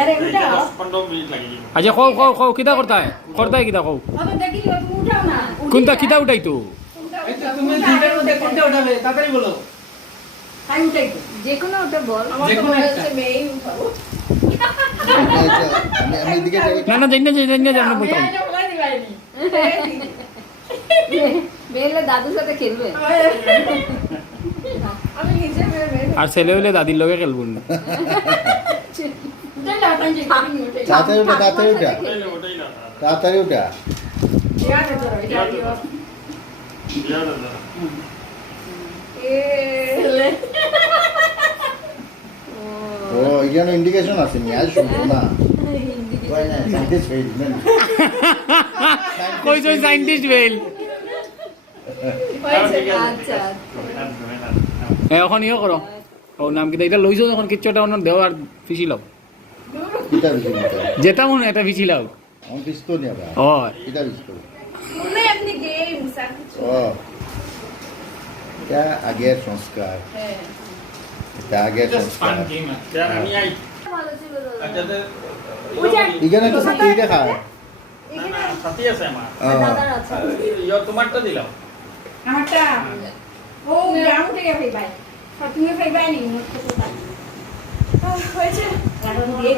আরে উঠাও 10-15 মিনিট লাগি যাব আচ্ছা কও কিটা করতায় কিটা কও অত দেখি তুমি উঠাও না কোনটা কিটা উঠাই তো এই তো তুমি দুইটার মধ্যে কোনটা উঠাবে তাড়াতাড়ি বলো আমি উঠাই যে কোনো ওটা বল আমার তো যেকোনো মনে একটা। হচ্ছে মেয়েই উঠাবো আমি এদিকে যাই না জানো বলতাম মেয়ে এটা বলাই দিবাইনি বেলে দাদুর সাথে খেলবে আমি নিজে মেয়ে আর ছেলে হইলে দাদির লগে খেলবুন না উঠাই না তাই আমি উঠাই তাড়াতাড়ি উঠা তাড়াতাড়ি উঠা ওটাই না তাড়াতাড়ি উঠা ঠিক আছে ধরো এটা দিও দিয়া দাদা এলে ও এখানে ইন্ডিকেশন আছে নি আজ শুনবো না ওই না সাইন্টিস্ট ফেল না কইছই সাইন্টিস্ট বেল আচ্ছা এখন ইয়ে করো ও নাম কিটা এটা লইছো এখন কিচ্ছুটা অন্য দেও আর ফিসি লাও কিটা বিজি না যেটা মনে এটা ফিসি লাও আমি পিস্তল নিয়া বা ও কিটা পিস্তল উনি আপনি গেম সাকুচ ও এটা আগের সংস্কার হ্যাঁ এটা আগের জাস্ট ফান সংস্কার গেম স্যার আমি আই ভালো ছিল আচ্ছা এখানে তো সাথে খায় না সাথী আছে আমার দাদার আছে ইয়া তোমারটা দিলাম আমারটা ও গ্রাম থেকে ভাই ভাই তুমি ভাই নি মোট কথা হয়েছে এখন দিয়ে